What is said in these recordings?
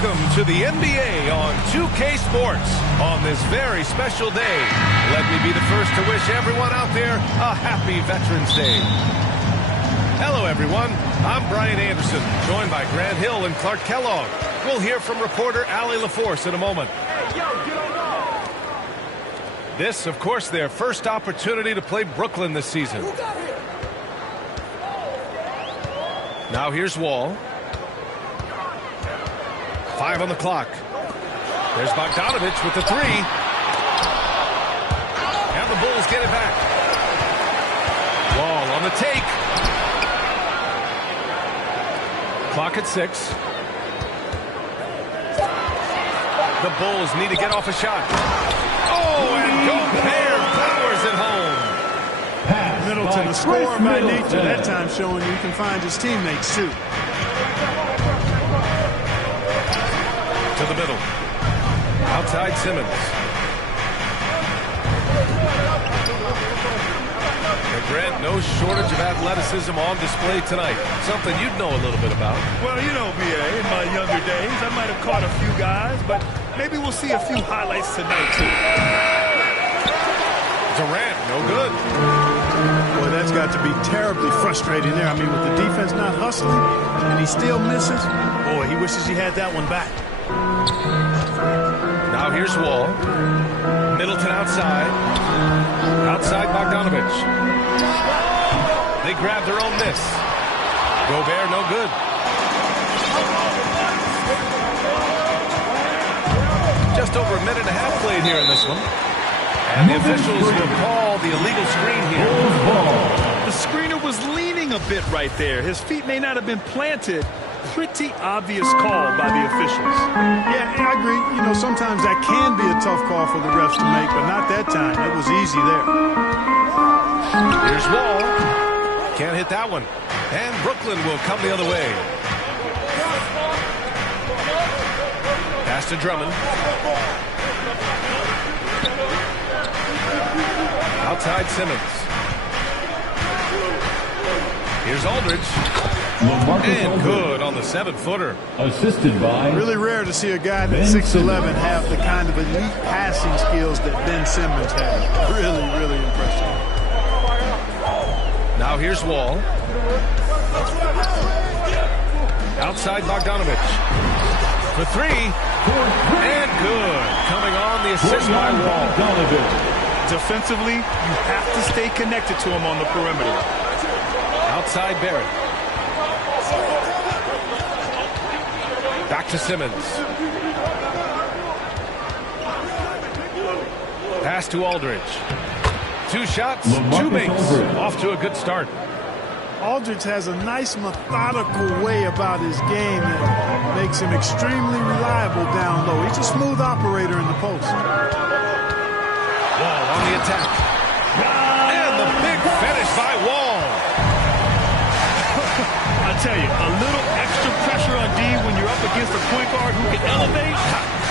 Welcome to the NBA on 2K Sports. On this very special day, let me be the first to wish everyone out there a happy Veterans Day. Hello, everyone. I'm Brian Anderson, joined by Grant Hill and Clark Kellogg. We'll hear from reporter Allie LaForce in a moment. This, of course, their first opportunity to play Brooklyn this season. Now here's Wall. 5 on the clock. There's Bogdanovich with the 3. And the Bulls get it back. Wall on the take. Clock at 6. The Bulls need to get off a shot. Oh, and Gobert powers it home. Middleton, a scorer by nature, that time showing you can find his teammates too. To the middle. Outside Simmons. And Grant, no shortage of athleticism on display tonight. Something you'd know a little bit about. Well, you know, BA, in my younger days, I might have caught a few guys, but maybe we'll see a few highlights tonight, too. Durant, no good. Boy, that's got to be terribly frustrating there. I mean, with the defense not hustling, and he still misses. Boy, he wishes he had that one back. Now here's Wall. Middleton outside. Outside Bogdanovich. They grab their own miss. Gobert, no good. Just over a minute and a half played here in this one. And the officials will call the illegal screen here. The screener was leaning a bit right there. His feet may not have been planted. Pretty obvious call by the officials. Yeah, I agree. You know, sometimes that can be a tough call for the refs to make, but not that time. It was easy there. Here's Wall. Can't hit that one. And Brooklyn will come the other way. Pass to Drummond. Outside Simmons. Here's Aldridge. And good on the 7-footer. Assisted by... Really rare to see a guy that's 6'11" have the kind of elite passing skills that Ben Simmons has. Really, really impressive. Now here's Wall. Outside Bogdanovich. For 3. And good. Coming on the assist by Wall. Defensively, you have to stay connected to him on the perimeter. Outside Barrett. Back to Simmons. Pass to Aldridge. 2 shots, 2 makes. Off to a good start. Aldridge has a nice methodical way about his game that makes him extremely reliable down low. He's a smooth operator in the post. Wall on the attack. And the big finish by Wall. I tell you, a little extra pressure on D when you're up against a point guard who can elevate.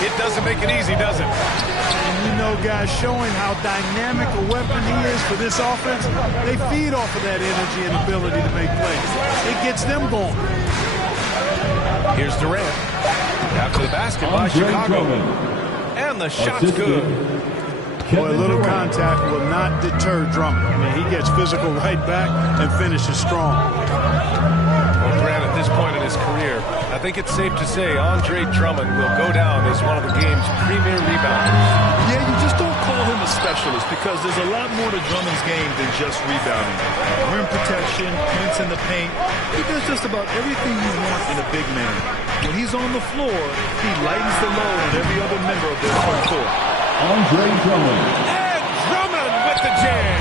It doesn't make it easy, does it? And you know, guys, showing how dynamic a weapon he is for this offense, they feed off of that energy and ability to make plays. It gets them going. Here's Durant. After the basket by Chicago. And the shot's good. Boy, a little contact will not deter Drummond. I mean, he gets physical right back and finishes strong. Well, Grant, at this point in his career, I think it's safe to say Andre Drummond will go down as one of the game's premier rebounders. Yeah, you just don't call him a specialist because there's a lot more to Drummond's game than just rebounding. Rim protection, points in the paint. He does just about everything you want in a big man. When he's on the floor, he lightens the load on every other member of their front court. Andre Drummond. And Drummond with the jam.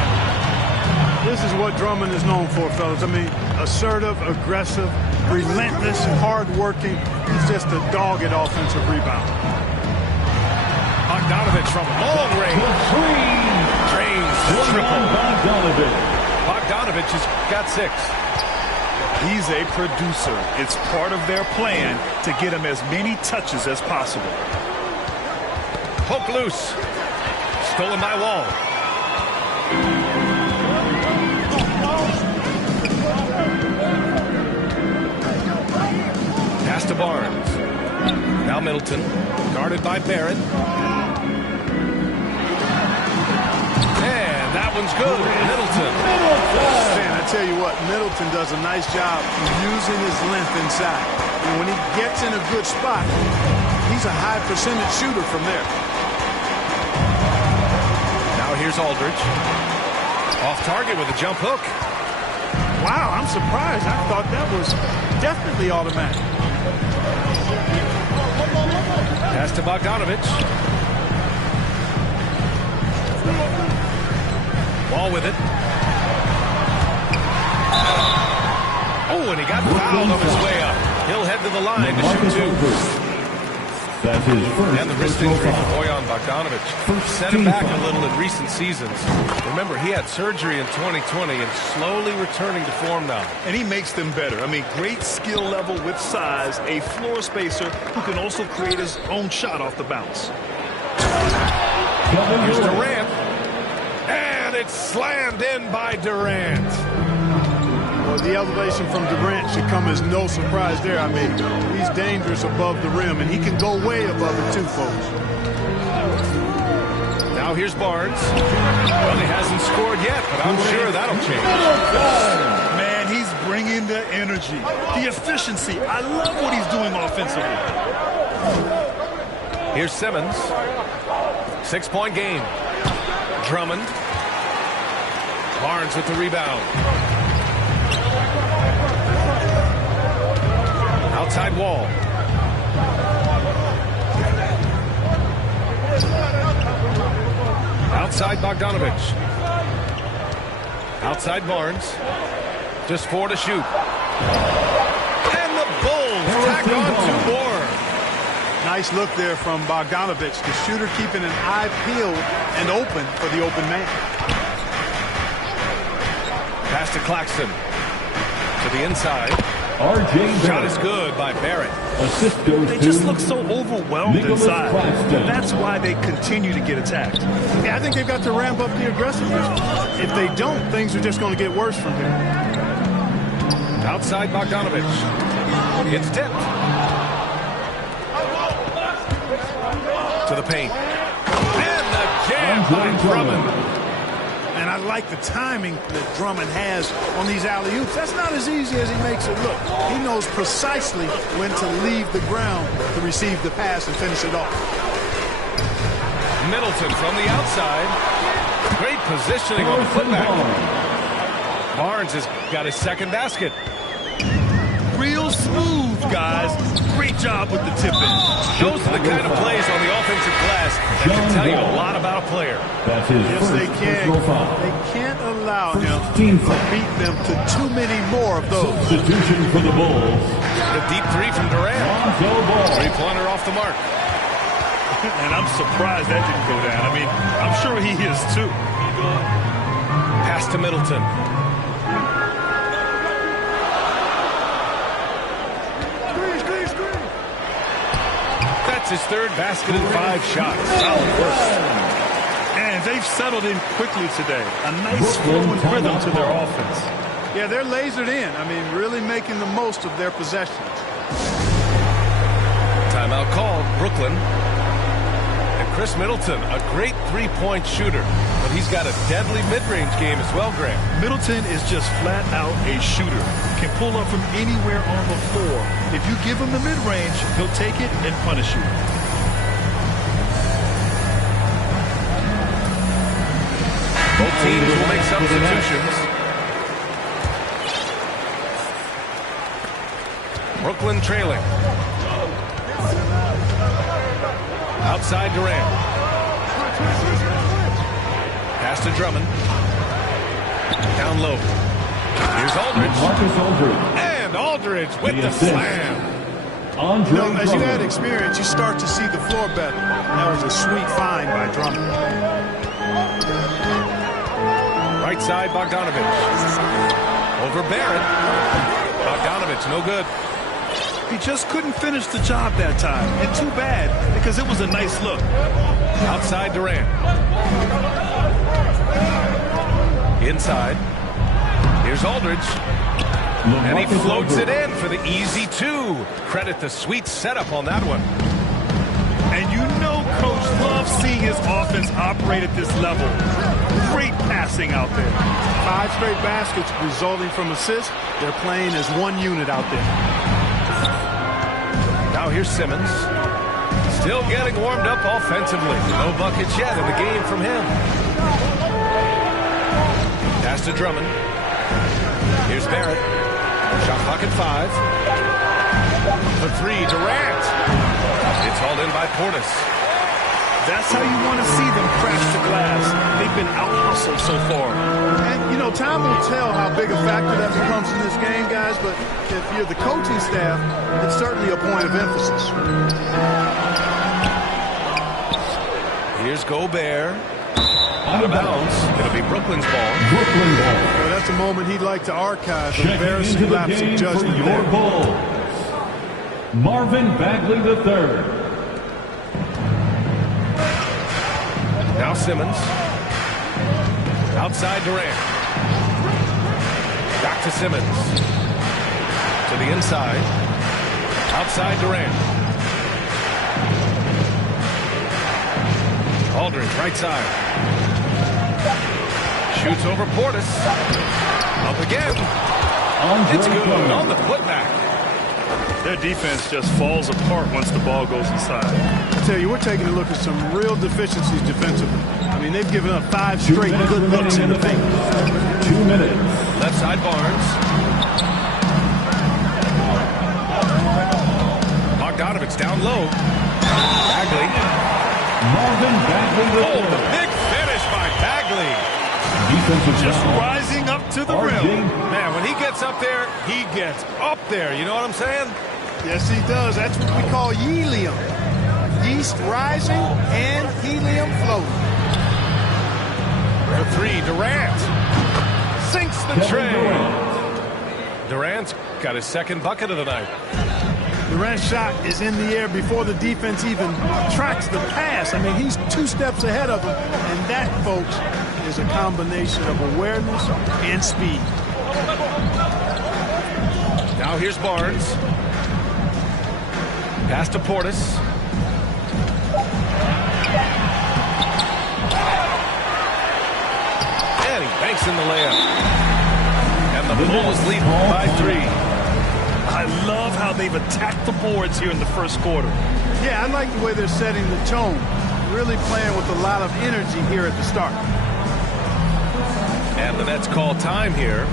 This is what Drummond is known for, fellas. I mean, assertive, aggressive, relentless, hard-working. He's just a dogged offensive rebounder. Bogdanovich from long range. Drains the triple. Bogdanovich has got 6. He's a producer. It's part of their plan to get him as many touches as possible. Poke loose. Stolen by Wall. Pass to Barnes. Now Middleton, guarded by Barrett. And that one's good. Middleton. Man, I tell you what, Middleton does a nice job using his length inside. And when he gets in a good spot, he's a high percentage shooter from there. Now here's Aldridge. Off target with a jump hook. Wow, I'm surprised. I thought that was definitely automatic. Pass to Bogdanovich. Ball with it. Oh, and he got fouled on his way up. He'll head to the line to shoot two. That's his first. And the wrist injury for Bojan Bogdanovich set him back a little in recent seasons. Remember, he had surgery in 2020 and slowly returning to form now. And he makes them better. I mean, great skill level with size, a floor spacer who can also create his own shot off the bounce. Here's Durant. And it's slammed in by Durant. Well, the elevation from Durant should come as no surprise there. I mean, he's dangerous above the rim, and he can go way above it too, folks. Now here's Barnes. Well, he hasn't scored yet, but I'm sure that'll change. Man, he's bringing the energy, the efficiency. I love what he's doing offensively. Here's Simmons. 6-point game. Drummond. Barnes with the rebound. Outside Wall. Outside Bogdanovich. Outside Barnes. Just 4 to shoot. And the Bulls tack on 2 more. Nice look there from Bogdanovich. The shooter keeping an eye peeled and open for the open man. Pass to Claxton. To the inside. R.J. Shot is good by Barrett. Assist goes They to just look so overwhelmed Nicholas inside. Claxton. That's why they continue to get attacked. Yeah, I think they've got to ramp up the aggressiveness. If they don't, things are just going to get worse from here. Outside Bogdanovich. It's tipped. To the paint. And the jam by Drummond. And I like the timing that Drummond has on these alley-oops. That's not as easy as he makes it look. He knows precisely when to leave the ground to receive the pass and finish it off. Middleton from the outside. Great positioning on the putback. Barnes has got his second basket. Real smooth, guys. Great job with the tip-in. Those are the kind of plays on the offensive glass that can tell you a lot about a player. That's his Yes, first they can. personal foul. They can't allow him team to beat them to too many more of those. Substitution for the Bulls. The deep three from Durant. Lonzo Ball. Three-pointer off the mark. And I'm surprised that didn't go down. I mean, I'm sure he is too. Pass to Middleton. That's his third basket in 5 shots. Solid work. And they've settled in quickly today. A nice flowing rhythm to their offense. Yeah, they're lasered in. I mean, really making the most of their possessions. Timeout called. Brooklyn. And Chris Middleton, a great three-point shooter. But he's got a deadly mid-range game as well, Graham. Middleton is just flat out a shooter. Can pull up from anywhere on the floor. If you give him the mid-range, he'll take it and punish you. Both teams will make substitutions. Brooklyn trailing. Outside Durant. Pass to Drummond. Down low. Here's Aldridge. Marcus Aldridge. And Aldridge with the assist. slam. Andre You know, as you Drummond. add experience, you start to see the floor better. That was a sweet find by Drummond. Right side, Bogdanovich. Over Barrett. Bogdanovich, no good. He just couldn't finish the job that time. And too bad, because it was a nice look. Outside Durant. Inside. Here's Aldridge. And he floats it in for the easy two. Credit the sweet setup on that one. And you know Coach loves seeing his offense operate at this level. Great passing out there. 5 straight baskets resulting from assists. They're playing as one unit out there. Now here's Simmons. Still getting warmed up offensively. No buckets yet in the game from him. Pass to Drummond. Here's Barrett. Shot clock at 5. The 3, Durant. It's hauled in by Portis. That's how you want to see them crash the glass. They've been out-hustled so far. And, you know, time will tell how big a factor that becomes in this game, guys, but if you're the coaching staff, it's certainly a point of emphasis. Here's Gobert. Out of bounds. It'll be Brooklyn's ball. Brooklyn ball. Well, that's a moment he'd like to archive. Checking Embarrassing into the lapse of game judgment for your there. Bulls, Marvin Bagley III. Now Simmons. Outside Durant. Back to Simmons. To the inside. Outside Durant. Aldridge, right side. Shoots over Portis. Up again. It's good on the putback. Their defense just falls apart once the ball goes inside. I tell you, we're taking a look at some real deficiencies defensively. I mean, they've given up 5 straight good looks in the paint. 2 minutes. Left side Barnes. Bogdanovich down low. Bagley. Marvin Bagley III. Oh, the big finish by Bagley. Defensive Just foul. rising up to the RJ. rim. Man, when he gets up there, he gets up there. You know what I'm saying? Yes, he does. That's what we call helium. Yeast rising and helium floating. The 3, Durant. Sinks the Kevin tray. Durant. Durant's got his second bucket of the night. Durant's shot is in the air before the defense even tracks the pass. I mean, he's 2 steps ahead of him. And that, folks, is a combination of awareness and speed. Now here's Barnes. Pass to Portis. And he banks in the layup. And the Bulls lead by 3. I love how they've attacked the boards here in the first quarter. Yeah, I like the way they're setting the tone. Really playing with a lot of energy here at the start. And the Nets call time here.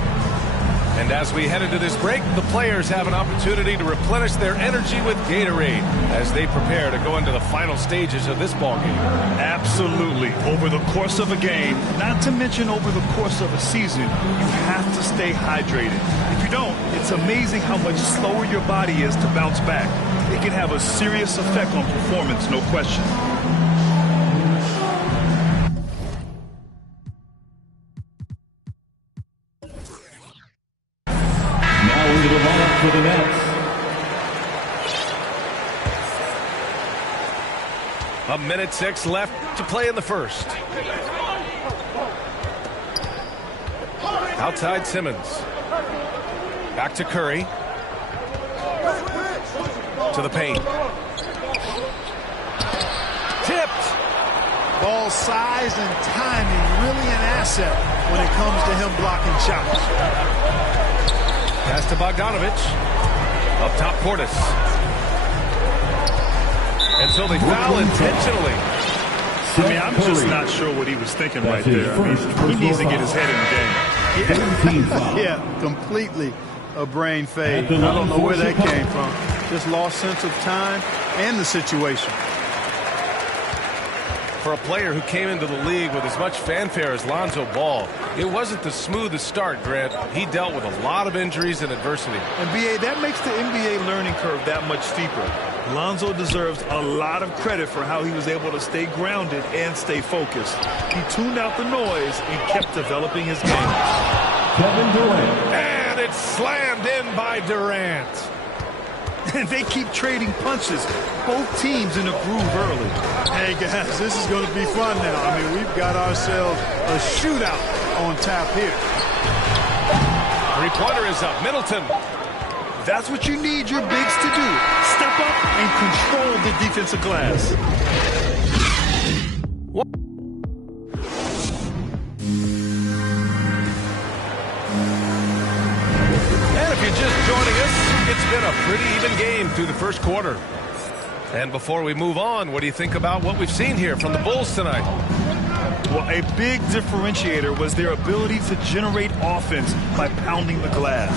And as we head into this break, the players have an opportunity to replenish their energy with Gatorade as they prepare to go into the final stages of this ballgame. Absolutely. Over the course of a game, not to mention over the course of a season, you have to stay hydrated. If you don't, it's amazing how much slower your body is to bounce back. It can have a serious effect on performance, no question. Into the lineup for the Nets. A minute 6 left to play in the first. Outside Simmons. Back to Curry. To the paint. Tipped. Ball size and timing really an asset when it comes to him blocking shots. Pass to Bogdanovich. Up top, Portis. And so they foul intentionally. I mean, I'm just not sure what he was thinking right there. I mean, he needs to get his head in the game. Yeah, completely a brain fade. I don't know where that came from. Just lost sense of time and the situation. For a player who came into the league with as much fanfare as Lonzo Ball, it wasn't the smoothest start, Grant. He dealt with a lot of injuries and adversity. And BA, that makes the NBA learning curve that much steeper. Lonzo deserves a lot of credit for how he was able to stay grounded and stay focused. He tuned out the noise and kept developing his game. Kevin Durant. And it's slammed in by Durant. And they keep trading punches. Both teams in a groove early. Hey, guys, this is going to be fun now. I mean, we've got ourselves a shootout on tap here. Three-pointer is up. Middleton. That's what you need your bigs to do. Step up and control the defensive glass. And if you're just joining us, it's been a pretty even game through the first quarter. And before we move on, what do you think about what we've seen here from the Bulls tonight? Well, a big differentiator was their ability to generate offense by pounding the glass.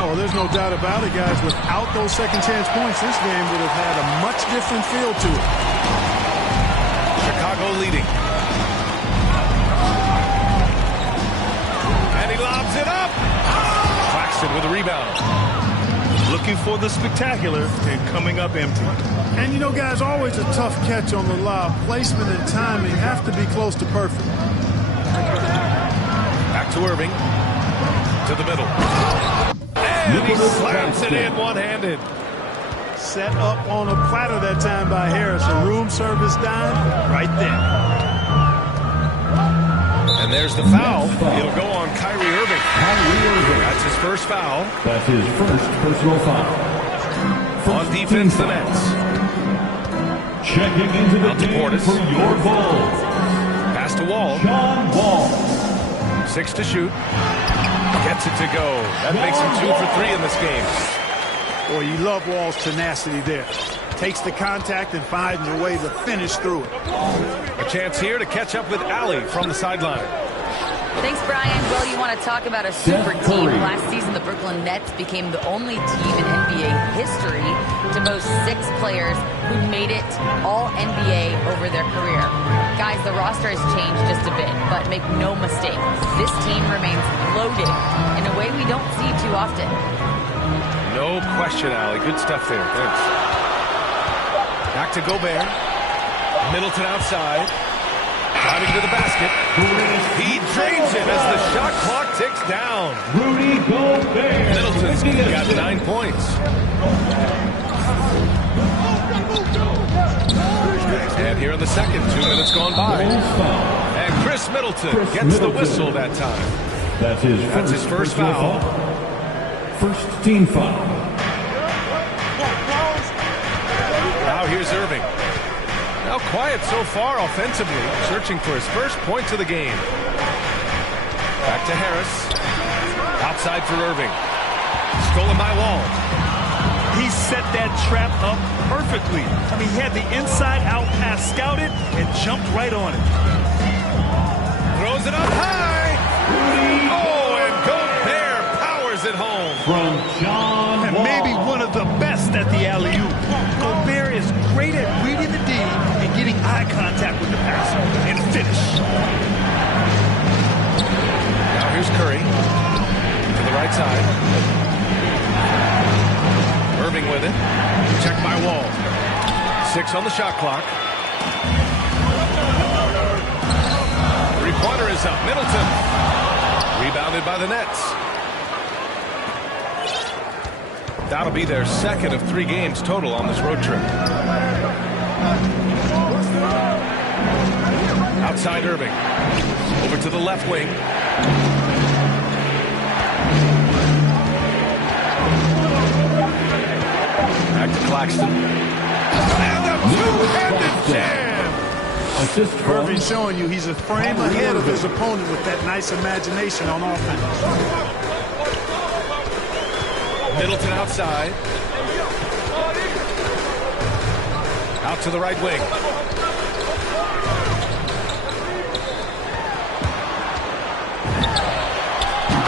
Oh, there's no doubt about it, guys. Without those second chance points, this game would have had a much different feel to it. Chicago leading. And he lobs it up. Claxton with a rebound. Looking for the spectacular and coming up empty. And you know, guys, always a tough catch on the lob. Placement and timing have to be close to perfect. Back to Irving. To the middle. And he slams it in one-handed. Set up on a platter that time by Harris. A room service dime right there. And there's the foul. It'll go on Kyrie Irving. That's his first foul. That's his first personal foul. On defense, the Nets. Checking into the game for your Bulls. Pass to Wall. John Wall. 6 to shoot. Gets it to go. That makes him 2 for 3 in this game. Boy, you love Wall's tenacity there. Takes the contact and finds a way to finish through it. A chance here to catch up with Allie from the sideline. Thanks, Brian. Well, you want to talk about a super team. Last season, the Brooklyn Nets became the only team in NBA history to boast 6 players who made it all NBA over their career. Guys, the roster has changed just a bit, but make no mistake, this team remains loaded in a way we don't see too often. No question, Allie. Good stuff there. Thanks. Back to Gobert. Middleton outside. Driving to the basket. He drains it as the shot clock ticks down. Rudy Gobert. Middleton's got 9 points. And here in the second, 2 minutes gone by. And Chris Middleton gets the whistle that time. That's his first foul. First team foul. Now here's Irving. Now quiet so far offensively, searching for his first points of the game. Back to Harris. Outside for Irving. Stolen by Wall. He set that trap up perfectly. I mean, he had the inside-out pass scouted and jumped right on it. Throws it up high. Oh, and Gobert powers it home. From John And Wall. maybe one of the best at the alley-oop. Gobert is great at reading the D and getting eye contact with the passer and finish. Now here's Curry to the right side. Irving with it. Checked by Wall. 6 on the shot clock. Three-pointer is up. Middleton. Rebounded by the Nets. That'll be their second of 3 games total on this road trip. Outside Irving. Over to the left wing. Back to Claxton. And a two-handed jam. Assist from Irving showing you he's a frame ahead of his opponent with that nice imagination on offense. Middleton outside. Out to the right wing.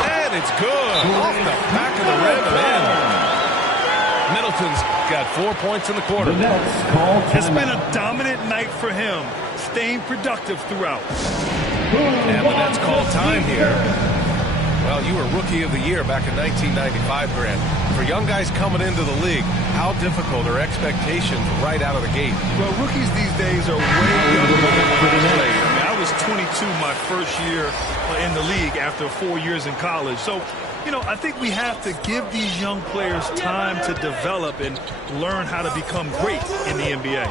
And it's good. Off the back of the rim and in. Middleton's got 4 points in the quarter. the Nets call It's been timeout. a dominant night for him, staying productive throughout. And the Nets call time here. Well, you were Rookie of the Year back in 1995, Grant. For young guys coming into the league, how difficult are expectations right out of the gate? Well, rookies these days are way younger than when I played. I mean, I was 22 my first year in the league after 4 years in college. So, you know, I think we have to give these young players time to develop and learn how to become great in the NBA.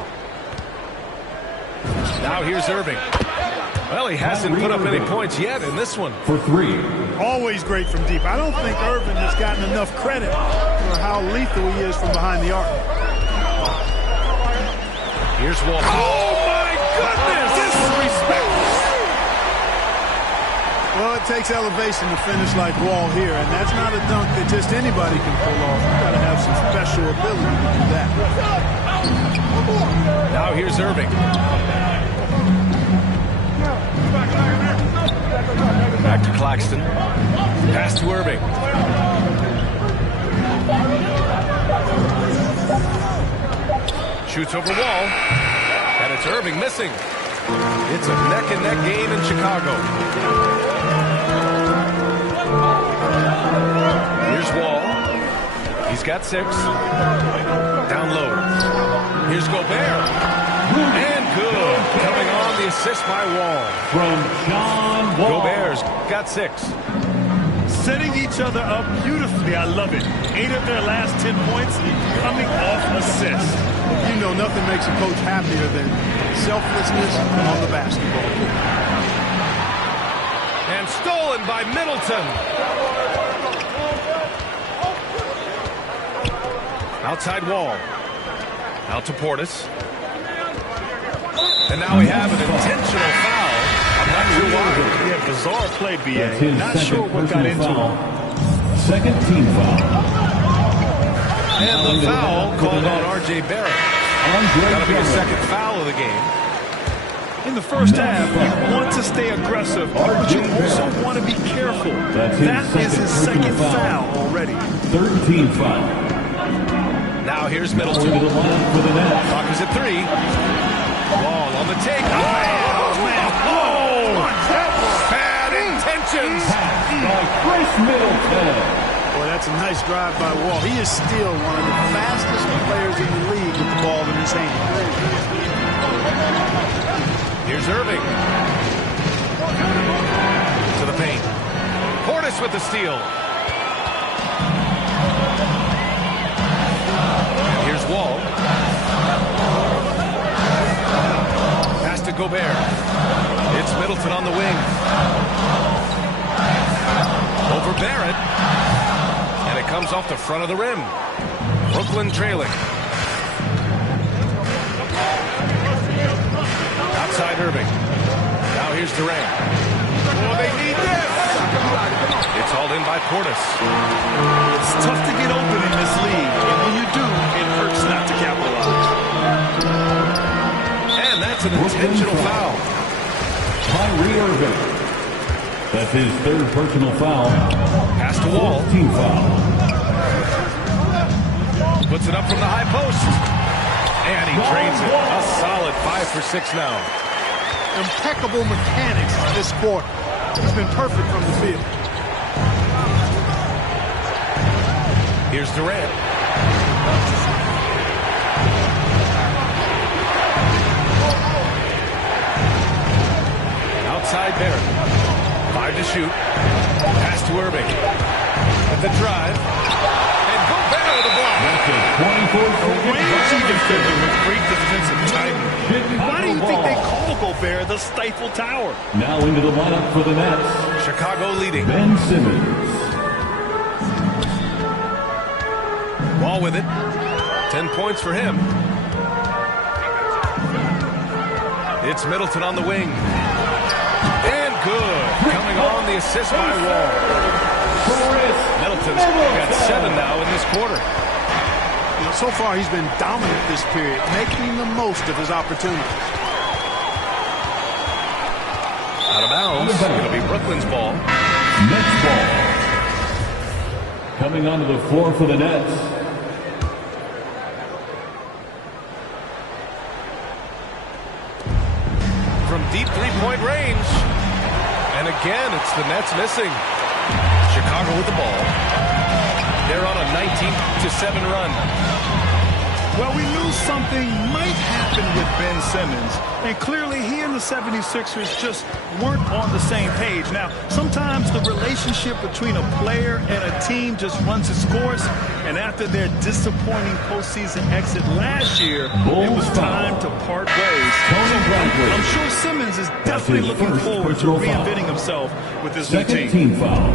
Now here's Irving. Well, he hasn't put up any points yet in this one. For 3. Always great from deep. I don't think Irvin has gotten enough credit for how lethal he is from behind the arc. Here's Wall. Oh, my goodness! Disrespect! Well, it takes elevation to finish like Wall here, and that's not a dunk that just anybody can pull off. You've got to have some special ability to do that. Now here's Irving. Back to Claxton. Pass to Irving. Shoots over Wall. And it's Irving missing. It's a neck-and-neck game in Chicago. Here's Wall. He's got 6. Down low. Here's Gobert. And good. Coming on the assist by Wall. From John Wall. Gobert's got 6. Setting each other up beautifully. I love it. 8 of their last 10 points coming off assists. You know, nothing makes a coach happier than selflessness on the basketball court. And stolen by Middleton. Outside Wall. Out to Portis. And now we have an intentional foul. I'm not sure why. Yeah, bizarre play, That's BA. his Not second sure what got personal into foul. him. Second team foul. And the foul called on R.J. Barrett. That'll be a second foul of the game. In the first half, you want to stay aggressive, but you also want to be careful. That is his second foul already. Third team foul. Now here's Into Middleton. the line for the Nets. Clock is at 3. Ball on the take. Oh, man. Bad intentions. By Chris Middleton. Boy, that's a nice drive by Wall. He is still one of the fastest players in the league with the ball in his hand. Here's Irving. To the paint. Portis with the steal. And here's Wall. Pass to Gobert. It's Middleton on the wing. Over Barrett. And it comes off the front of the rim. Brooklyn trailing. Outside Irving. Now here's Durant. Oh, they need this. It's hauled in by Portis. It's tough to get open in this league, and when you do, it hurts not to capitalize. And that's an intentional foul. Kyrie Irving. That's his third personal foul. Pass to Wall. Team foul. Puts it up from the high post. And he drains it. A solid 5 for 6 now. Impeccable mechanics this quarter. He's been perfect from the field. Here's Durant. Outside Barrett. 5 to shoot. Pass to Irving. With the drive. And Gobert with a block. That's a 24-second Crazy defender with great defensive timing. Why do you think they call Gobert the Stifle Tower? Now into the lineup for the Nets. Chicago leading. Ben Simmons. Wall with it. 10 points for him. It's Middleton on the wing. And good. Coming on the assist by Wall. Middleton's got 7 now in this quarter. You know, so far he's been dominant this period, making the most of his opportunities. Out of bounds. It'll be Brooklyn's ball. Nets ball. Coming onto the floor for the Nets. From deep three-point range. And again, it's the Nets missing. Chicago with the ball. They're on a 19-7 run. Well, we knew something might happen with Ben Simmons, and clearly he and the 76ers just weren't on the same page. Now, sometimes the relationship between a player and a team just runs its course, and after their disappointing postseason exit last year, it was time to part ways. I'm sure Simmons is definitely looking forward to reinventing himself with this new team. Team foul.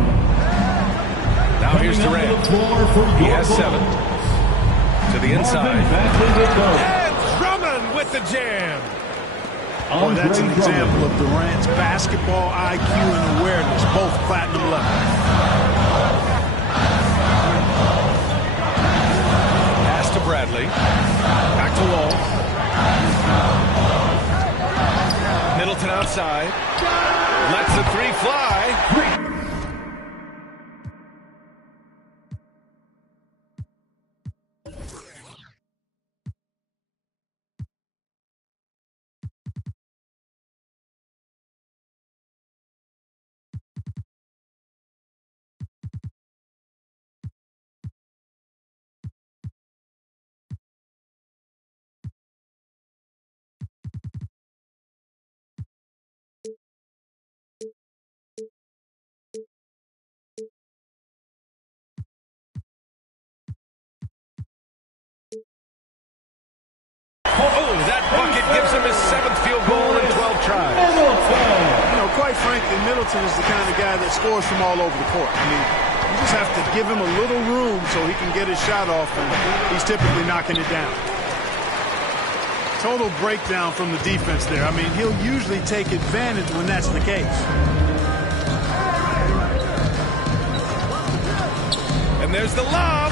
Now here's Durant. He has 7. To the inside. And Drummond with the jam. Well, that's an example of Durant's basketball IQ and awareness, both platinum level. Pass to Bradley. Back to Wall. Middleton outside. Lets the 3 fly. Oh, that bucket gives him his 7th field goal in 12 tries. You know, quite frankly, Middleton is the kind of guy that scores from all over the court. I mean, you just have to give him a little room so he can get his shot off, and he's typically knocking it down. Total breakdown from the defense there. I mean, he'll usually take advantage when that's the case. And there's the lob.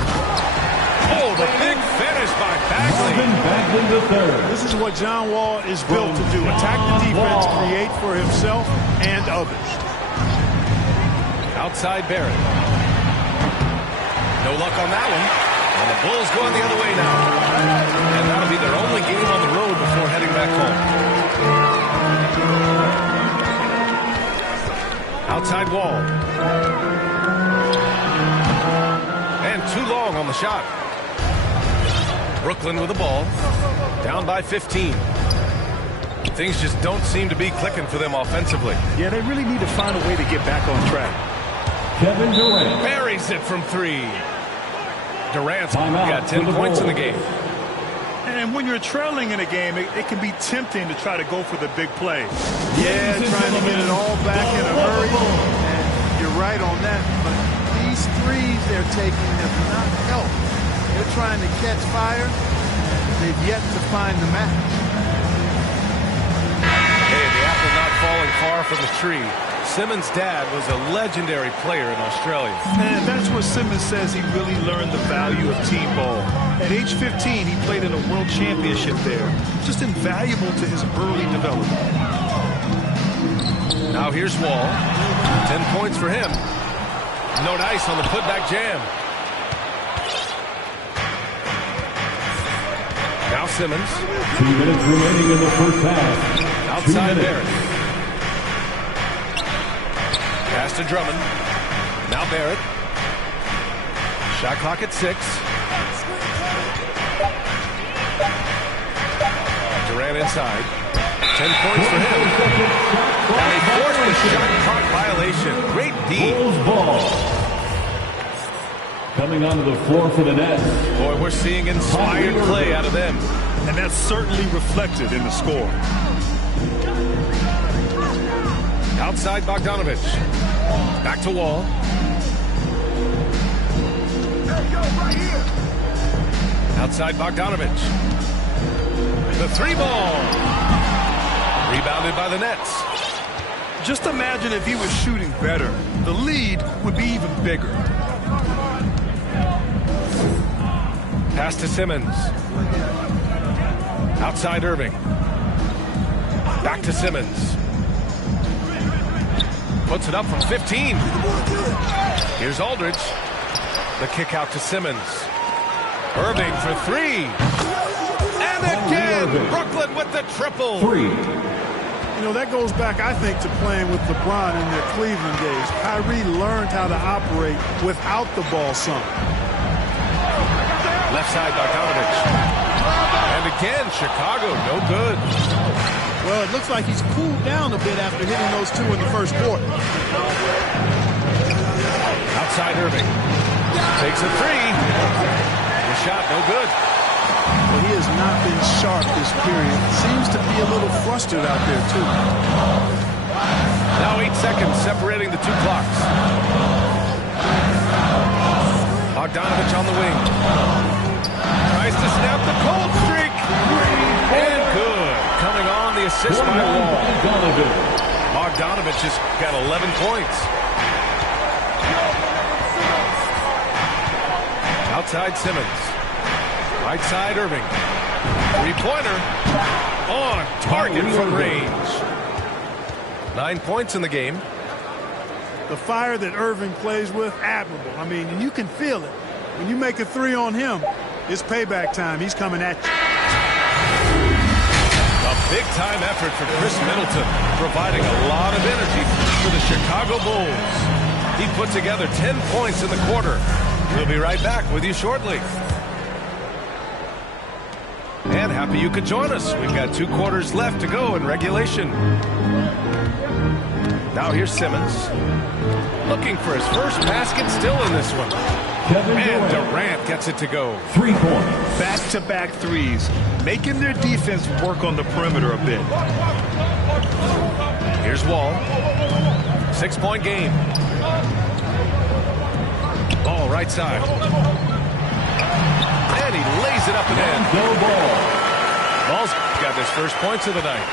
Oh, the big finish by Bagley. This is what John Wall is built to do. Attack the defense, create for himself and others. Outside Barrett. No luck on that one. And the Bulls going the other way now. And that'll be their only game on the road before heading back home. Outside Wall. And too long on the shot. Brooklyn with the ball. Down by 15. Things just don't seem to be clicking for them offensively. Yeah, they really need to find a way to get back on track. Kevin Durant. Buries it from 3. Durant's got 10 points in the game. And when you're trailing in a game, it can be tempting to try to go for the big play. Yeah, trying to get it all back in a hurry. And you're right on that. But these threes they're taking have not helped. They're trying to catch fire. They've yet to find the match. Hey, the apple not falling far from the tree. Simmons' dad was a legendary player in Australia. And that's where Simmons says he really learned the value of team ball. At age 15, he played in a world championship there. Just invaluable to his early development. Now here's Wall. 10 points for him. No dice on the putback jam. Now Simmons. 2 minutes remaining in the first half. Outside Barrett. Pass to Drummond. Now Barrett. Shot clock at 6. Durant inside. 10 points for him. And they forced the shot clock violation. Great D. Bulls ball. Coming onto the floor for the Nets. Boy, we're seeing inspired play out of them. And that's certainly reflected in the score. Outside Bogdanovich. Back to Wall. Outside Bogdanovich. The 3 ball. Rebounded by the Nets. Just imagine if he was shooting better. The lead would be even bigger. Pass to Simmons. Outside Irving. Back to Simmons. Puts it up from 15. Here's Aldridge. The kick out to Simmons. Irving for 3. And again, Brooklyn with the triple. 3. You know, that goes back, I think, to playing with LeBron in their Cleveland days. Kyrie learned how to operate without the ball some. Left side, Bogdanovich. on Chicago. No good. Well, it looks like he's cooled down a bit after hitting those two in the first quarter. Outside Irving. Takes a three. The shot, no good. Well, he has not been sharp this period. Seems to be a little flustered out there, too. Now 8 seconds separating the two clocks. Bogdanovich on the wing. Tries to snap the cold streak. And good. Coming on the assist by Wall. Bogdanovich has got 11 points. Outside Simmons. Right side Irving. Three-pointer. On target from range. 9 points in the game. The fire that Irving plays with, admirable. I mean, and you can feel it. When you make a three on him, it's payback time. He's coming at you. A big-time effort for Chris Middleton, providing a lot of energy for the Chicago Bulls. He put together 10 points in the quarter. We'll be right back with you shortly. And happy you could join us. We've got 2 quarters left to go in regulation. Now here's Simmons. Looking for his first basket, still in this one. And Durant gets it to go. 3 points. Back-to-back threes, making their defense work on the perimeter a bit. Here's Wall. 6-point game. Ball right side. And he lays it up and in. Ball's got his first points of the night.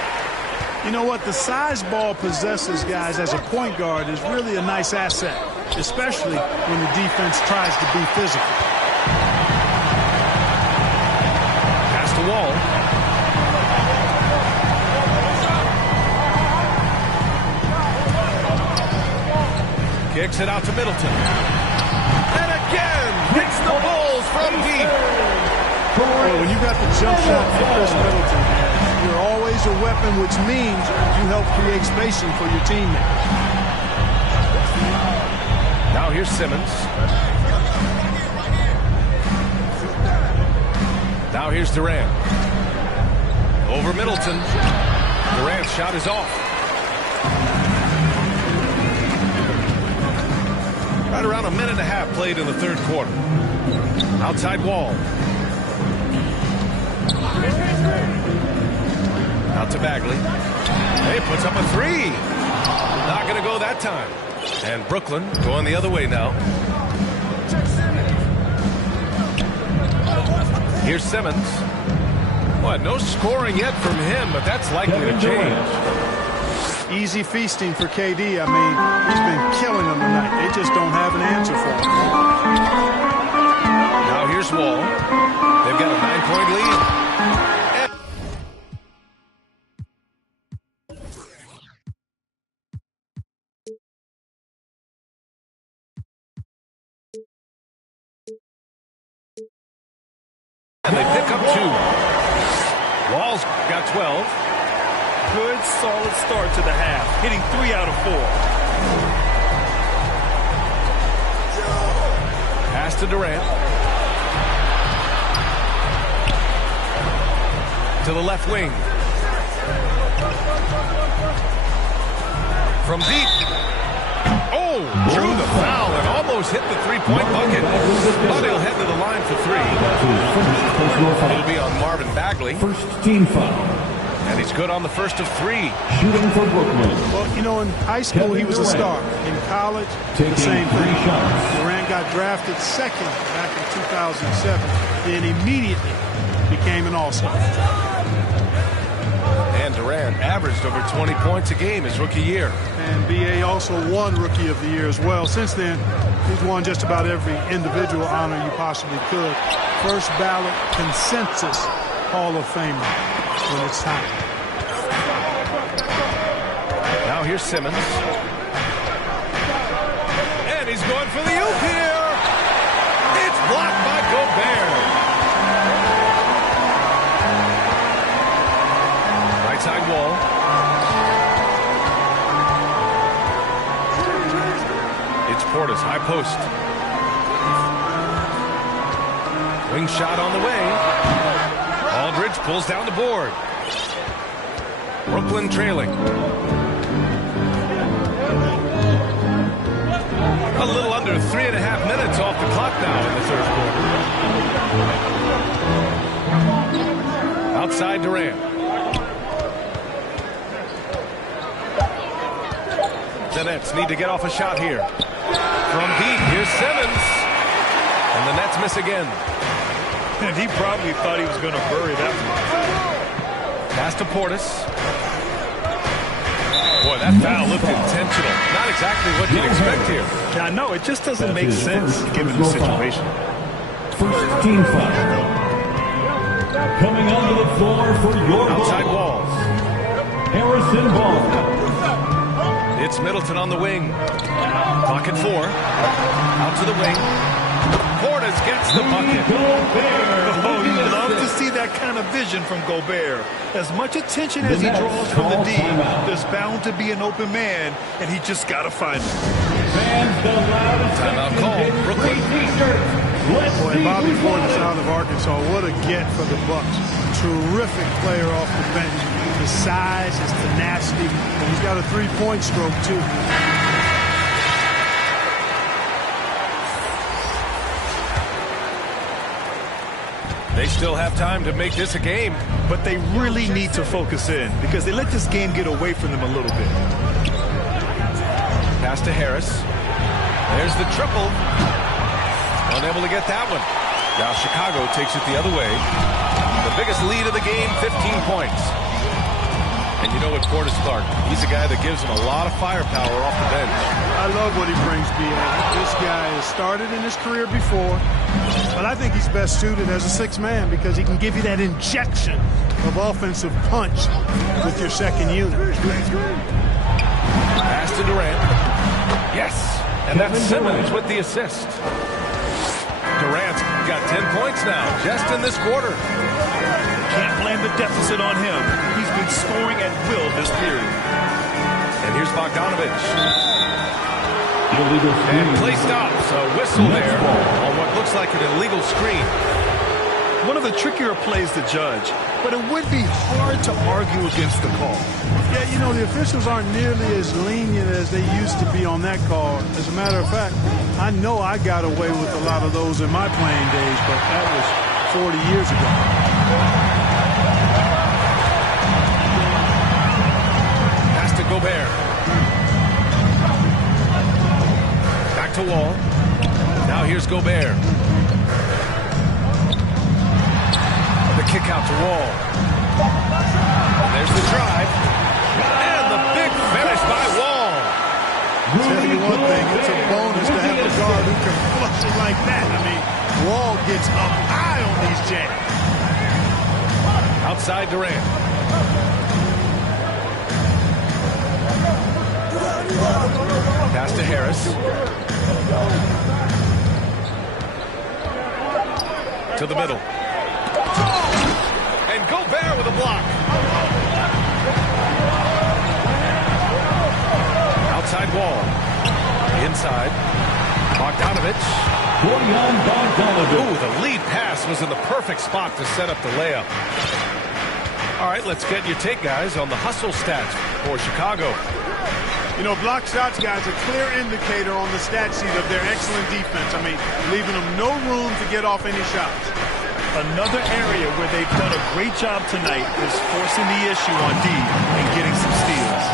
You know what? The size Ball possesses, guys, as a point guard is really a nice asset, especially when the defense tries to be physical. Pass to Wall. Kicks it out to Middleton. And again, hits the Bulls from deep. Well, when you got the jump shot for Chris Middleton, you're always a weapon, which means you help create spacing for your teammates. Now here's Simmons. Now here's Durant. Over Middleton. Durant's shot is off. Right around a minute and a half played in the third quarter. Outside Wall. Out to Bagley. He puts up a three. Not going to go that time. And Brooklyn going the other way now. Here's Simmons. What? No scoring yet from him, but that's likely to change. Easy feasting for KD. I mean, he's been killing them tonight. They just don't have an answer for him. Now here's Wall. They've got a 9-point lead. And they pick up 2. Wall's got 12. Good, solid start to the half, hitting 3 out of 4. Pass to Durant. To the left wing. From deep. Oh, drew the foul and almost hit the 3-point bucket. But he'll head to the line for 3. It'll be on Marvin Bagley. First team foul. And he's good on the first of 3. Shooting for Brooklyn. Well, you know, in high school, he was a star. In college, the same thing. Durant got drafted second back in 2007, then immediately became an all-star. And Durant averaged over 20 points a game his rookie year. And B.A. also won Rookie of the Year as well. Since then, he's won just about every individual honor you possibly could. First ballot consensus Hall of Famer when it's time. Now here's Simmons. And he's going for the oop here. It's blocked by Gobert. Right side Wall. It's Portis, high post. Wing shot on the way. Aldridge Pulls down the board. Brooklyn trailing. A little under 3.5 minutes off the clock now in the third quarter. Outside Durant. The Nets need to get off a shot here. From deep, here's Simmons. And the Nets miss again. And he probably thought he was going to bury that one. Pass to Portis. Boy, that foul looked intentional. Not exactly what you'd expect here. Yeah, no, it just doesn't make sense given the situation. First team foul. Coming onto the floor for your outside walls. Harrison Barnes. It's Middleton on the wing. Clock at 4. Out to the wing. Portis gets the bucket. Oh, you love to see that kind of vision from Gobert. As much attention as he draws from the D, there's bound to be an open man, and he just got to find him. Timeout call, Brooklyn. Boy, Bobby Portis out of Arkansas. What a get for the Bucks. Terrific player off the bench. His size, his tenacity, and he's got a three-point stroke, too. They still have time to make this a game. But they really need to focus in because they let this game get away from them a little bit. Pass to Harris. There's the triple. Unable to get that one. Now Chicago takes it the other way. The biggest lead of the game, 15 points. And you know what, Portis Clark, he's a guy that gives him a lot of firepower off the bench. I love what he brings, B.A. This guy has started in his career before, but I think he's best suited as a sixth man because he can give you that injection of offensive punch with your second unit. Pass to Durant. Yes, and that's Simmons with the assist. Durant's got 10 points now, just in this quarter. Can't blame the deficit on him. He's been scoring at will this period. And here's Bogdanović. And play stops. A whistle there on what looks like an illegal screen. One of the trickier plays to judge, but it would be hard to argue against the call. Yeah, you know, the officials aren't nearly as lenient as they used to be on that call. As a matter of fact, I know I got away with a lot of those in my playing days, but that was 40 years ago. Pass to Gobert. Back to Wall. Now here's Gobert. The kick out to Wall. And there's the drive. And the big finish by Wall. I'll tell you one thing, it's a bonus to have a guard who can flush it like that. I mean, Wall gets up high on these jams. Outside Durant. Pass to Harris. To the middle. And Gobert with a block. Outside Wall. Inside. Bogdanović. Ooh, the lead pass was in the perfect spot to set up the layup. All right, let's get your take, guys, on the hustle stats for Chicago. You know, block shots, guys, a clear indicator on the stat sheet of their excellent defense. I mean, leaving them no room to get off any shots. Another area where they've done a great job tonight is forcing the issue on D and getting some steals.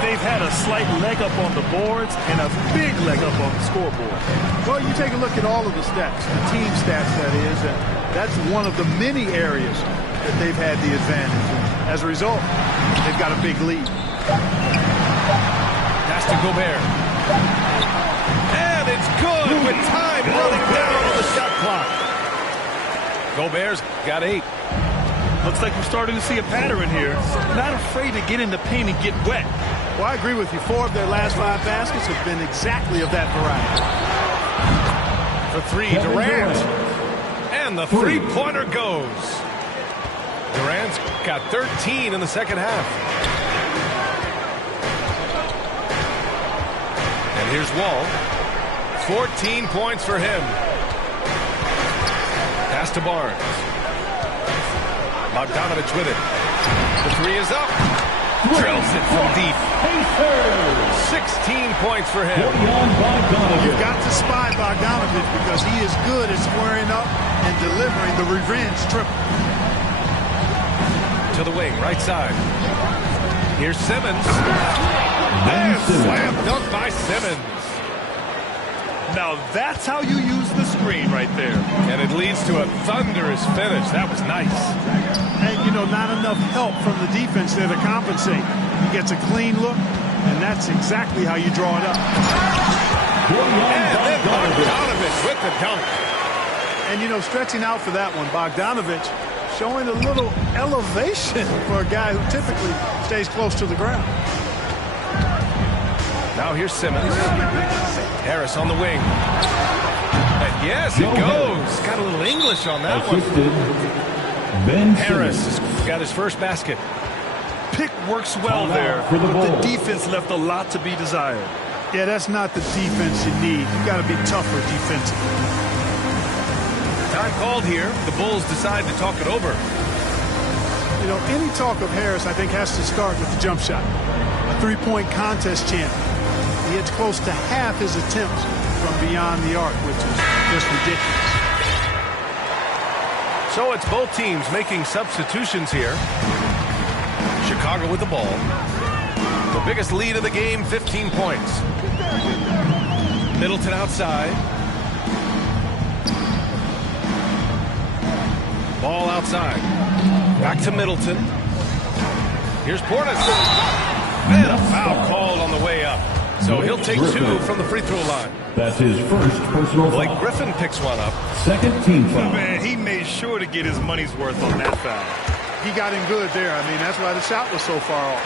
They've had a slight leg up on the boards and a big leg up on the scoreboard. Well, you take a look at all of the stats, the team stats, that is, and that's one of the many areas that they've had the advantage. And as a result, they've got a big lead. Pass to Gobert. And it's good with time running down on the shot clock. Gobert's got 8. Looks like we're starting to see a pattern here. Not afraid to get in the paint and get wet. Well, I agree with you. 4 of their last 5 baskets have been exactly of that variety. For 3, Durant. And the three-pointer goes. Durant's got 13 in the second half. And here's Wall. 14 points for him. Pass to Barnes. Bogdanovich with it. The three is up. Drills it from deep. 16 points for him. You've got to spy Bogdanovich because he is good at squaring up and delivering the revenge triple. To the wing, right side. Here's Simmons. And slam dunk by Simmons. Now that's how you use the screen right there. And it leads to a thunderous finish. That was nice. And, you know, not enough help from the defense there to compensate. He gets a clean look, and that's exactly how you draw it up. And then Bogdanovich with the dunk. And, you know, stretching out for that one, Bogdanovich showing a little elevation for a guy who typically stays close to the ground. Now here's Simmons. Harris on the wing. And yes, it goes. Got a little English on that one. Harris has got his first basket. Pick works well there, but the defense left a lot to be desired. Yeah, that's not the defense you need. You've got to be tougher defensively. Time called here. The Bulls decide to talk it over. You know, any talk of Harris, I think, has to start with the jump shot. A three-point contest champion. He hits close to half his attempts from beyond the arc, which is just ridiculous. So it's both teams making substitutions here. Chicago with the ball. The biggest lead of the game, 15 points. Middleton outside. Ball outside. Back to Middleton. Here's Portis. And a foul called on the way up. So he'll take two from the free throw line. That's his first personal foul. Blake Griffin picks one up. Second team foul. Man, he made sure to get his money's worth on that foul. He got in good there. I mean, that's why the shot was so far off.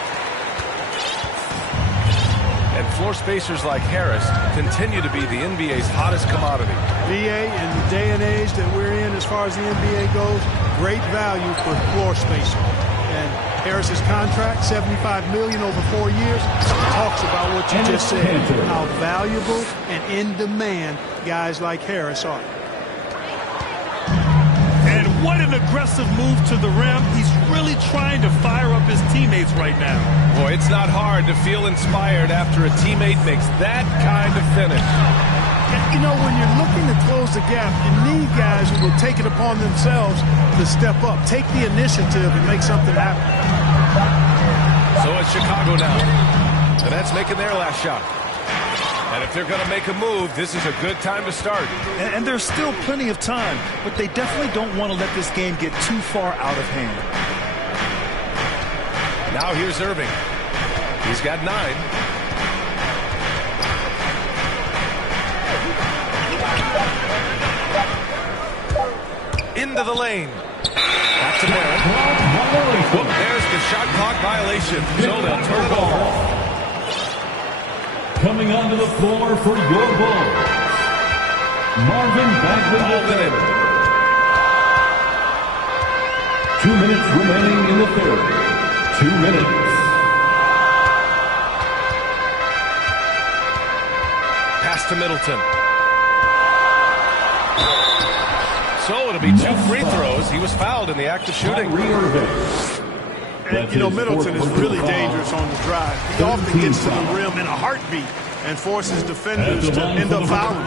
And floor spacers like Harris continue to be the NBA's hottest commodity. VA, in the day and age that we're in as far as the NBA goes, great value for floor spacer. And Harris's contract, $75 million over 4 years, talks about what you just said, how valuable and in demand guys like Harris are. And what an aggressive move to the rim. He's really trying to fire up his teammates right now. Boy, it's not hard to feel inspired after a teammate makes that kind of finish. You know, when you're looking to close the gap, you need guys who will take it upon themselves to step up, take the initiative, and make something happen. So it's Chicago now. The Nets making their last shot. And if they're going to make a move, this is a good time to start. And there's still plenty of time, but they definitely don't want to let this game get too far out of hand. Now here's Irving. He's got 9. Into the lane. Back to Barrett. Oh, there's the shot clock violation. So they'll turn it over. Coming onto the floor for your Bulls, Marvin Bagley III. 2 minutes remaining in the third. 2 minutes. Pass to Middleton. So it'll be 2 free throws. He was fouled in the act of shooting. And, you know, Middleton is really dangerous on the drive. He often gets to the rim in a heartbeat and forces defenders to end up fouling.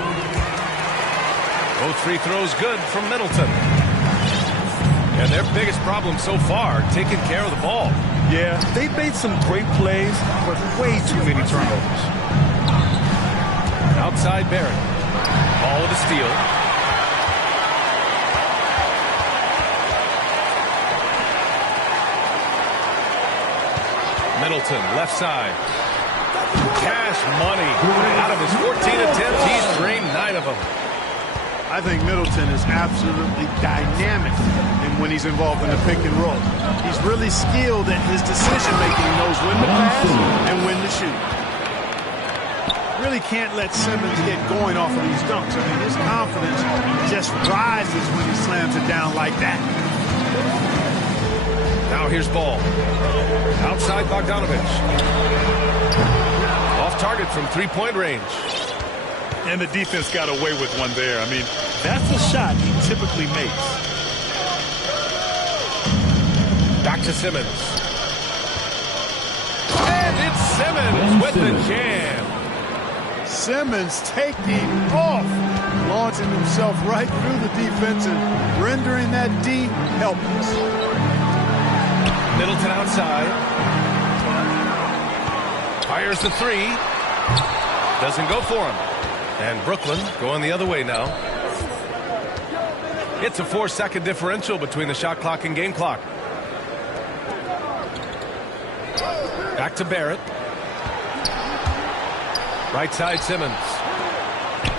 Both free throws good from Middleton. And their biggest problem so far, taking care of the ball. Yeah, they've made some great plays, but way too many turnovers. Outside Barrett. Ball with a steal. Middleton, left side. Cash money. Out of his 14 attempts, he's drained 9 of them. I think Middleton is absolutely dynamic when he's involved in the pick and roll. He's really skilled at his decision-making. He knows when to pass and when to shoot. Really can't let Simmons get going off of these dunks. I mean, his confidence just rises when he slams it down like that. Now here's Ball. Outside Bogdanovich. Off target from three-point range. And the defense got away with one there. I mean, that's a shot he typically makes. Back to Simmons. And it's Simmons with the jam. Simmons taking off, launching himself right through the defense and rendering that D helpless. Middleton outside. Fires the three. Doesn't go for him. And Brooklyn going the other way now. It's a 4-second differential between the shot clock and game clock. Back to Barrett. Right side Simmons.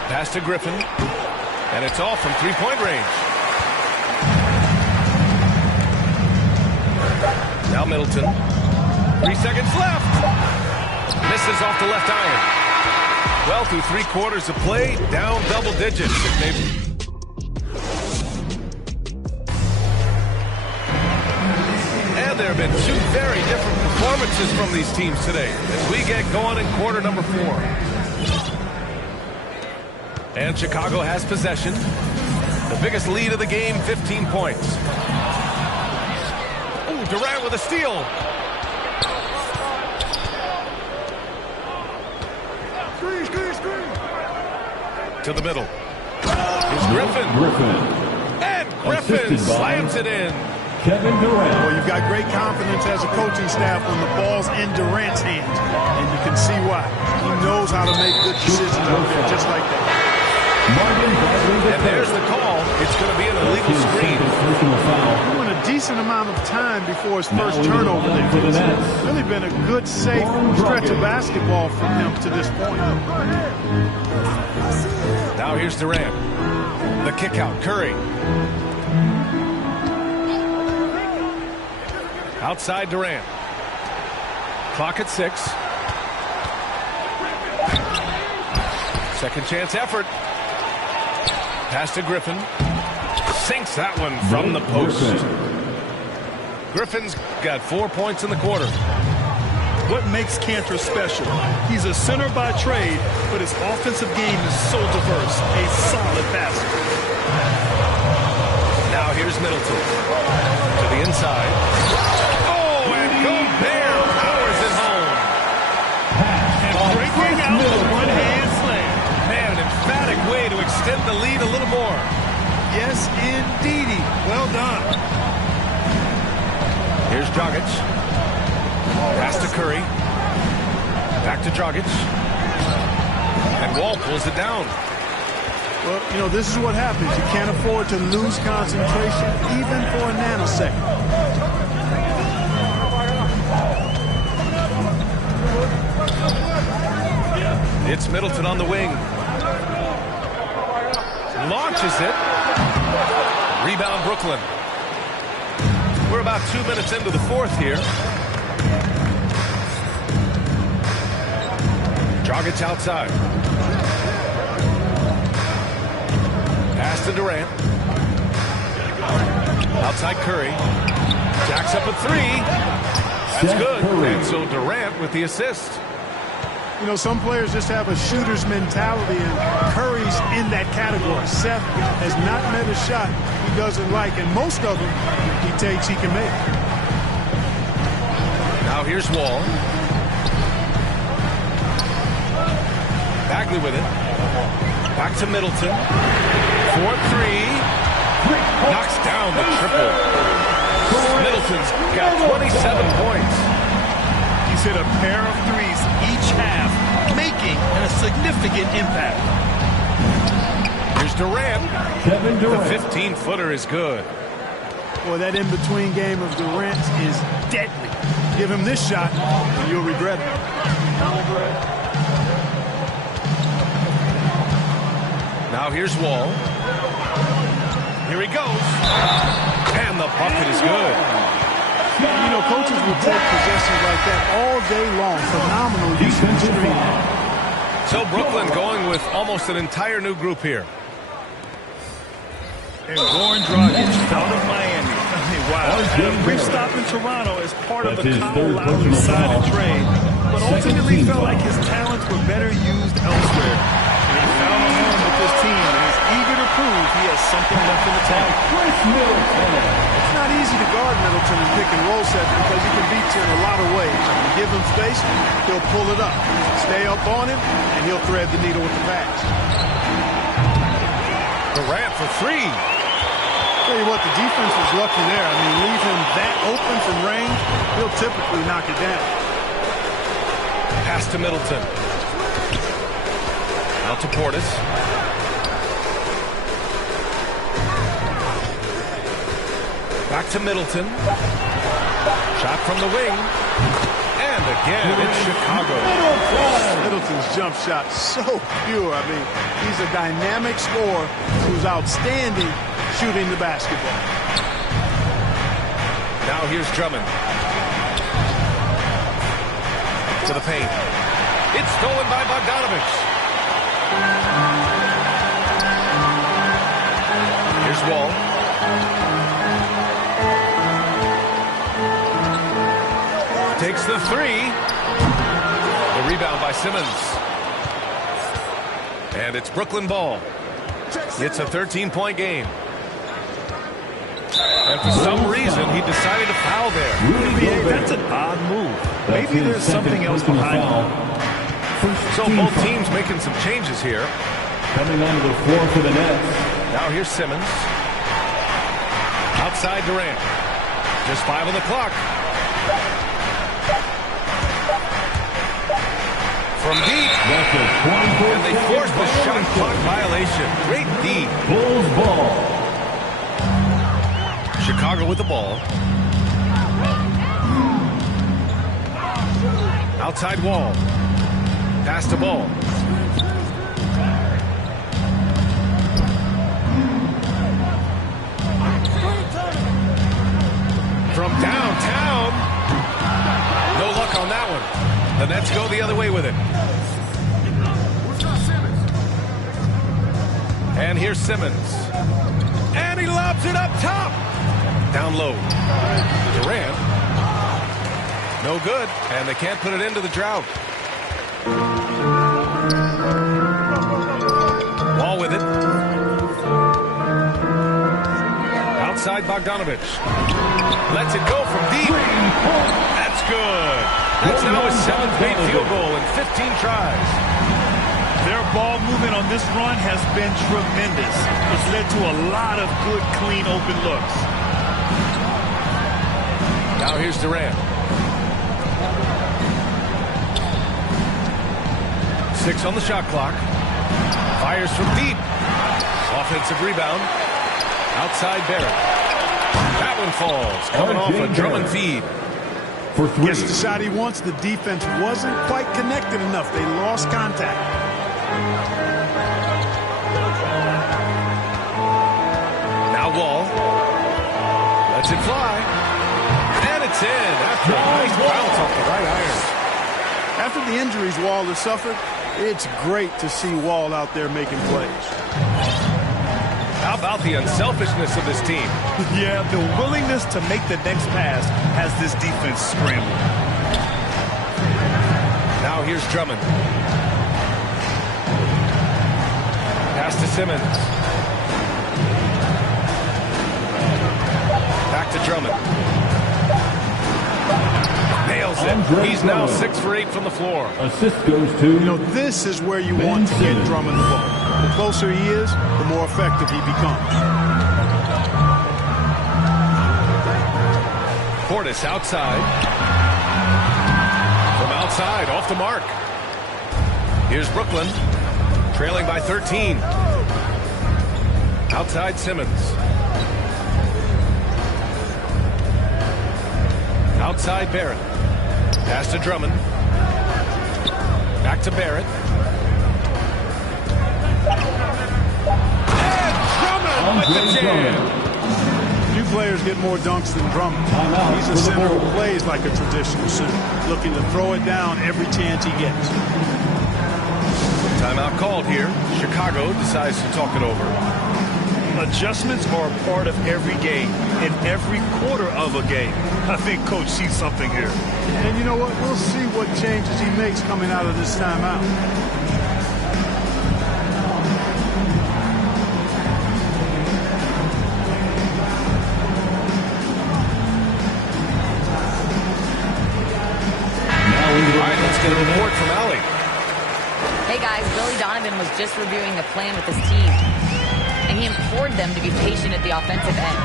Pass to Griffin. And it's off from three-point range. Now Middleton. 3 seconds left. Misses off the left iron. Well, through 3 quarters of play, down double digits. And there have been 2 very different performances from these teams today as we get going in quarter number 4. And Chicago has possession. The biggest lead of the game, 15 points. Ooh, Durant with a steal. To the middle. It's Griffin. And Griffin slams it in. Kevin Durant. Well, you've got great confidence as a coaching staff when the ball's in Durant's hands. And you can see why. He knows how to make good decisions out there just like that. And there's the call. It's going to be an illegal screen. Doing a decent amount of time before his first turnover there. It's really been a good, safe stretch of basketball from him to this point. Now here's Durant. The kick out. Curry. Outside Durant. Clock at 6. Second chance effort. Pass to Griffin. Sinks that one from the post. Griffin's got 4 points in the quarter. What makes Kanter special? He's a center by trade, but his offensive game is so diverse. A solid passer. Now here's Middleton. To the inside. Oh, and Gobert powers it home. And breaking out the one-hand slam. Man, an emphatic way to extend the lead a little more. Yes, indeedy. Well done. Here's Dragic. Pass to Curry. Back to Dragic. And Wall pulls it down. Well, you know, this is what happens. You can't afford to lose concentration even for a nanosecond. It's Middleton on the wing. Launches it. Rebound Brooklyn. We're about 2 minutes into the fourth here. Dragic outside. Pass to Durant. Outside Curry. Jacks up a 3. That's good. And so Durant with the assist. You know, some players just have a shooter's mentality, and Curry's in that category. Seth has not met a shot he doesn't like, and most of them he takes he can make. Now here's Wall. Bagley with it. Back to Middleton. 4-3. Knocks down the triple. Middleton's got 27 points. He's hit a pair of threes each half, making a significant impact. Here's Durant. Kevin Durant. The 15-footer is good. Boy, that in-between game of Durant's is deadly. Give him this shot, and you'll regret it. Now here's Wall. Here he goes. And the bucket is good. You know, coaches will take possessions like that all day long. Phenomenal use of the screen. So Brooklyn going with almost an entire new group here. And Goran Dragic out of Miami. Wow. Had a brief stop in Toronto as part of the Kyle Lowry signing trade, but ultimately felt like his talents were better used elsewhere. And he found a home with this team and is eager to prove he has something left in the tank. It's not easy to guard Middleton aggressive in pick and roll sets because he can beat you in a lot of ways. If you give him space, he'll pull it up. Stay up on him, and he'll thread the needle with the pass. Durant for three. Tell you what, the defense was lucky there. I mean, leave him that open from range, he'll typically knock it down. Pass to Middleton. Out to Portis. Back to Middleton. Shot from the wing. And again, it's Chicago. Middleton's jump shot so pure. I mean, he's a dynamic scorer who's outstanding shooting the basketball. Now here's Drummond. To the paint. It's stolen by Bogdanovich. Here's Wall. Takes the three. The rebound by Simmons. And it's Brooklyn ball. It's a 13-point game. And for some reason, he decided to foul there. That's an odd move. Maybe there's something else behind it. So both teams making some changes here. Coming onto the floor for the Nets. Now here's Simmons. Outside Durant. Just 5 on the clock. From deep. And they force the shot clock violation. Great D. Bulls ball. Chicago with the ball. Outside Wall. Pass to Ball. From downtown. No luck on that one. The Nets go the other way with it. And here's Simmons. And he lobs it up top. Down low. Durant. No good. And they can't put it into the drought. Wall with it. Outside Bogdanovich. Lets it go from deep. That's good. That's now his 7th made field goal in 15 tries. Their ball movement on this run has been tremendous. It's led to a lot of good, clean, open looks. Now here's Durant. 6 on the shot clock. Fires from deep. Offensive rebound. Outside Barrett. That one falls. Coming off a Drummond feed. For three. Gets the shot he wants. The defense wasn't quite connected enough. They lost contact. Now Wall. Lets it fly. And it's in after a nice bounce off the right iron. After the injuries Wall has suffered, it's great to see Wall out there making plays. How about the unselfishness of this team? Yeah, the willingness to make the next pass has this defense scrambling. Now here's Drummond. Pass to Simmons. Back to Drummond. Nails it. He's now 6 for 8 from the floor. Assist goes to. You know, this is where you want to get Drummond the ball. The closer he is, the more effective he becomes. Portis outside. From outside, off the mark. Here's Brooklyn, trailing by 13. Outside Simmons. Outside Barrett. Pass to Drummond. Back to Barrett. And Drummond with the jam. Few players get more dunks than Drummond. He's a center who plays like a traditional center, looking to throw it down every chance he gets. Timeout called here. Chicago decides to talk it over. Adjustments are a part of every game, in every quarter of a game. I think Coach sees something here. And you know what? We'll see what changes he makes coming out of this timeout. get a report from Allie. Hey guys, Billy Donovan was just reviewing the plan with his team, and he implored them to be patient at the offensive end.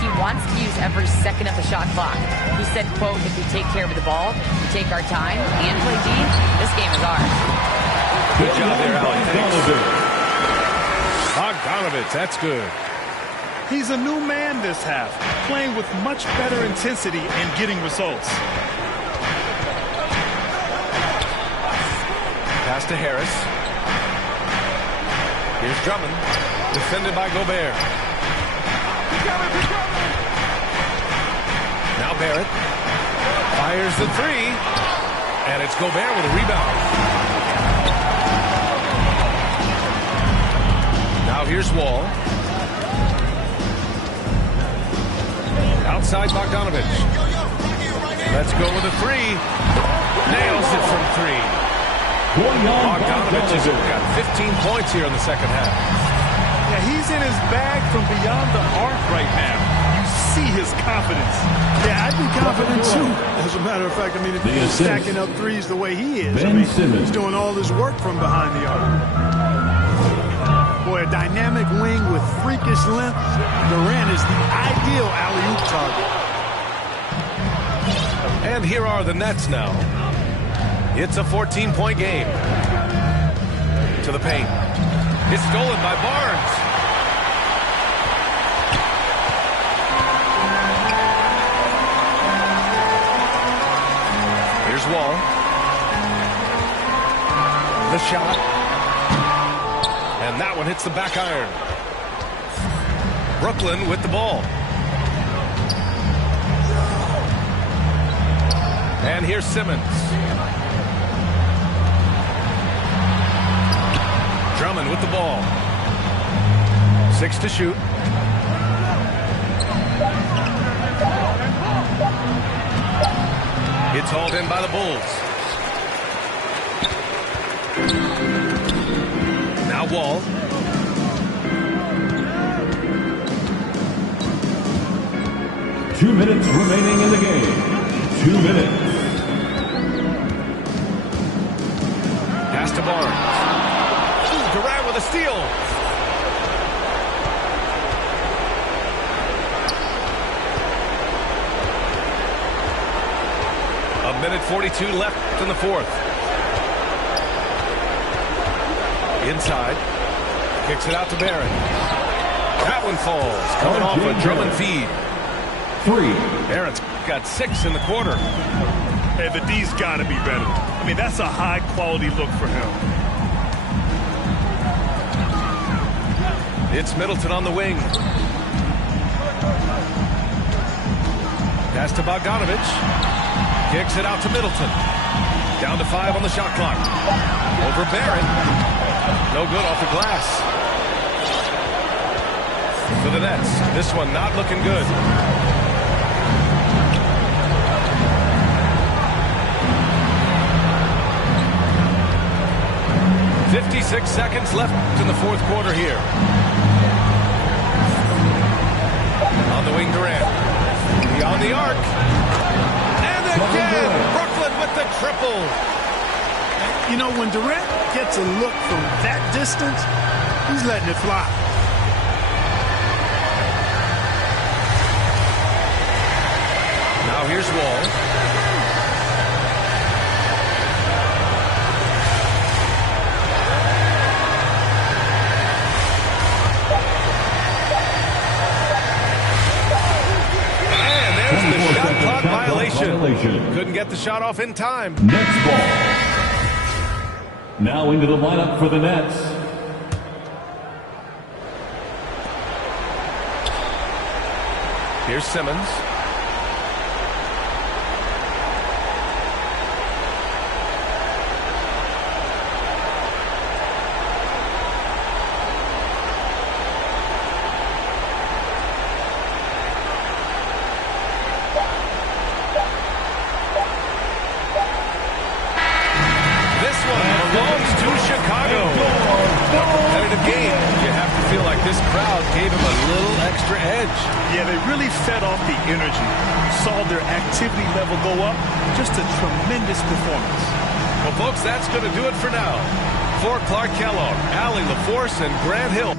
He wants to use every second of the shot clock. He said, quote, if we take care of the ball, we take our time, and play deep, this game is ours. Good job there, Allie. Bogdanovich, that's good. He's a new man this half, playing with much better intensity and getting results. Pass to Harris. Here's Drummond, defended by Gobert. Now Barrett fires the three, and it's Gobert with a rebound. Now here's Wall. Outside Bogdanovich. Let's go with a three. Nails it from three. Bogdanovich has got 15 points here in the second half. Yeah, he's in his bag from beyond the arc right now. You see his confidence. Yeah, I'd be confident too. As a matter of fact, I mean, if he's stacking up threes the way he is, he's doing all this work from behind the arc. Boy, a dynamic wing with freakish length. Durant is the ideal alley-oop target. And here are the Nets now. It's a 14-point game. To the paint. It's stolen by Barnes. Here's Wall. The shot. And that one hits the back iron. Brooklyn with the ball. And here's Simmons. Drummond with the ball. 6 to shoot. It's hauled in by the Bulls. Now Wall. Two minutes remaining in the game. 2 minutes. Pass to Barnes. Durant with a steal. A minute 42 left in the fourth. Inside. Kicks it out to Barrett. That one falls. Coming off a Drummond feed. 3. Barrett's got 6 in the quarter. Hey, the D's got to be better. I mean, that's a high-quality look for him. It's Middleton on the wing. Pass to Bogdanovich. Kicks it out to Middleton. Down to 5 on the shot clock. Over Barrett. No good off the glass. For the Nets. This one not looking good. .56 seconds left in the fourth quarter here. On the wing, Durant. Beyond the arc. And again, Brooklyn with the triple. You know, when Durant gets a look from that distance, he's letting it fly. Now here's Wall. Shot clock violation. Couldn't get the shot off in time. Nets ball. Now into the lineup for the Nets. Here's Simmons. Yeah, they really fed off the energy. Saw their activity level go up. Just a tremendous performance. Well, folks, that's going to do it for now. For Clark Kellogg, Allie LaForce, and Grant Hill.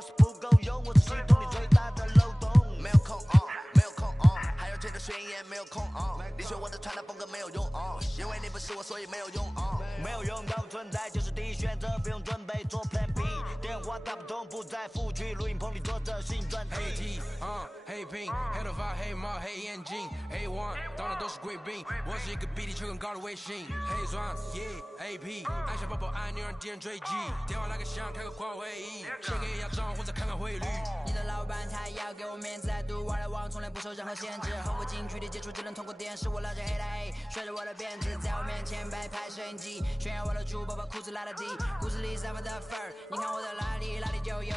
hours 不够用，我是系统里最大的漏洞。没有空没有空还有觉得宣言没有空你学我的传达风格没有用因为你不是我，所以没有用没有用到存在就是第一选择，不用准备做 Plan B。电话打不通，不在府区，录音棚里做着新专辑。黑 T 黑 Pink 黑头发黑帽黑眼镜 A1 当然都是贵宾，我是一个比地球更高的卫星。黑钻 AP 按下宝宝按钮让敌人追击，电话那个响开个跨会议，先给一下账户再看看汇率。你的老板他要给我面子，来读外来网从来不受任何限制，和我近距离接触只能通过电视，我拉着黑的 A 甩着我的辫子，在我面前摆拍摄影机，炫耀我的珠宝，把裤子拉得低，裤子里散发的粉儿，你看我的哪里就有。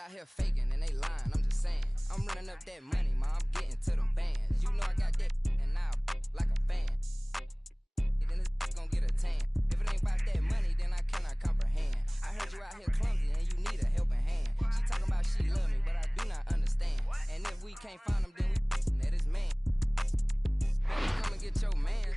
Out here faking and they lying, I'm just saying. I'm running up that money, ma, I'm getting to them bands. You know I got that and now like a fan. Then this gon' get a tan. If it ain't about that money, then I cannot comprehend. I heard you out here clumsy and you need a helping hand. She talking about she love me, but I do not understand. And if we can't find him, then we at his man. Better come and get your man.